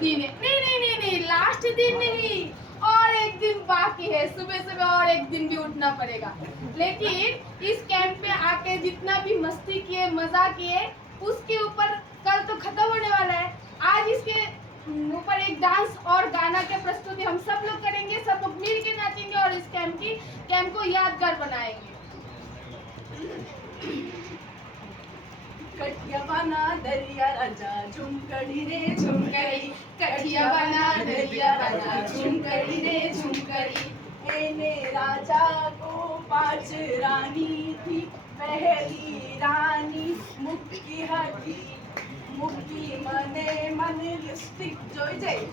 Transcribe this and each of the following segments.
दिन है। नहीं नहीं नहीं नहीं, लास्ट दिन नहीं, और एक दिन बाकी है। सुबह सुबह और एक दिन भी उठना पड़ेगा। लेकिन इस कैंप पे आके जितना भी मस्ती किए, मजा किए, उसके ऊपर कल तो खत्म होने वाला है। आज इसके ऊपर एक डांस और गाना के प्रस्तुति हम सब लोग करेंगे। सब लोग मिल के नाचेंगे और इस कैंप को यादगार बनाएंगे। कठिया बना दरिया राजा झुमकड़ी रे झुमकड़ी, कठिया बना दरिया राजा झुमकड़ी रे झुमकड़ी। एने राजा को 5 रानी थी, पहली रानी मुक्की हटी, मुक्की मने मन लिपस्टिक जोई जाई,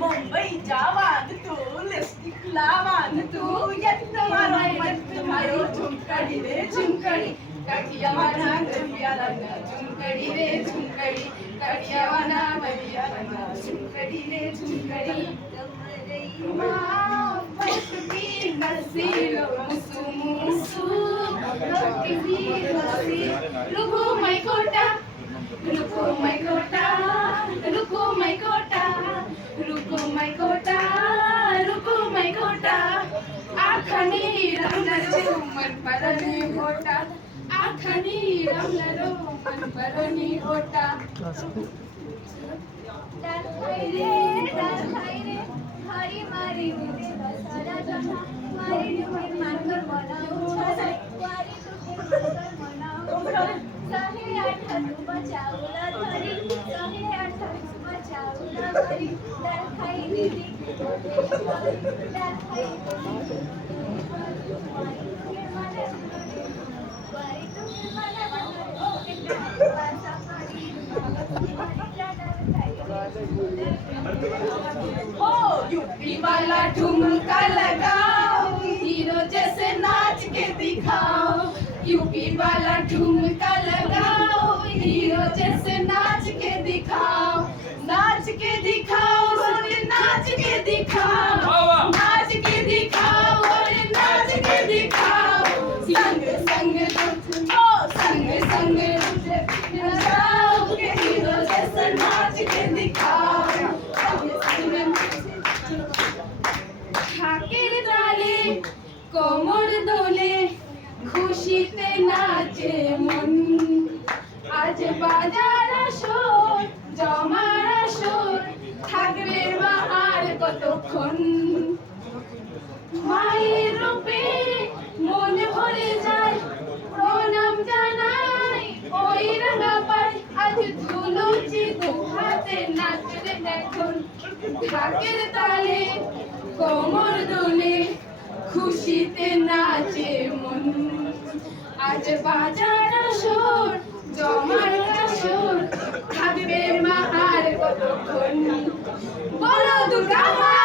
मुंबई जावान तू लिपस्टिक लावान तू, यत्त मारो मत मायो झुमकड़ी रे झुमकड़ी, कठिया बना दरिया राजा झुमकड़ी रे झुमकड़ी, कठिया बना दरिया राजा झुमकड़ी रे झुमकड़ी। भक्ति नसीलो मुसु मुसु, भक्ति नसीलो रुको मैं कोटा, रुको मैं कोटा, रुको मैं कोटा, रुको मैं कोटा, रुको मैं कोटा। आखनी रंगलो मन परनी होटा, आखनी रंगलो मन परनी होटा। डाल खाई रे हरी मारी मुझे बसारा जाना, मारी तुम्हें मानकर मनाऊं, वारी तुम्हें मानकर मनाऊं, सहे आठ तू बचाऊला धरी, सहे आठ तू बचाऊला धरी, डाल खाई दीदी डाल खाई दीदी वारी तुम्हें माना वासा मारी ओ यूपी वाला ठुमका लगाओ, हीरो जैसे नाच के दिखाओ। यूपी वाला ठुमका लगाओ, हीरो जैसे नाच के दिखाओ। नाच के दिखाओ और नाच के दिखाओ, नाच के दिखाओ और नाच के दिखाओ। संग संग संग संग नचाओ के हीरो जैसे नाच के दिखाओ। ठाकेर ताले कोमर दोले, খুশিতে নাচে মন। আজ বাজার আসর, জমার আসর, থাকবে মা আর কতক্ষণ। মায়ের রূপে মন ভরে যায়, প্রণাম জানাই ওই রাঙা পায়। আজ ধুলুচি দু হাতে নাচরে এখন, ঢাকের তালে কোমর দোলে, খুশিতে নাচে মন। আজ বাজার আসর, জমার আসর, থাকবে মা আর কতক্ষণ। বলো দুর্গা মা।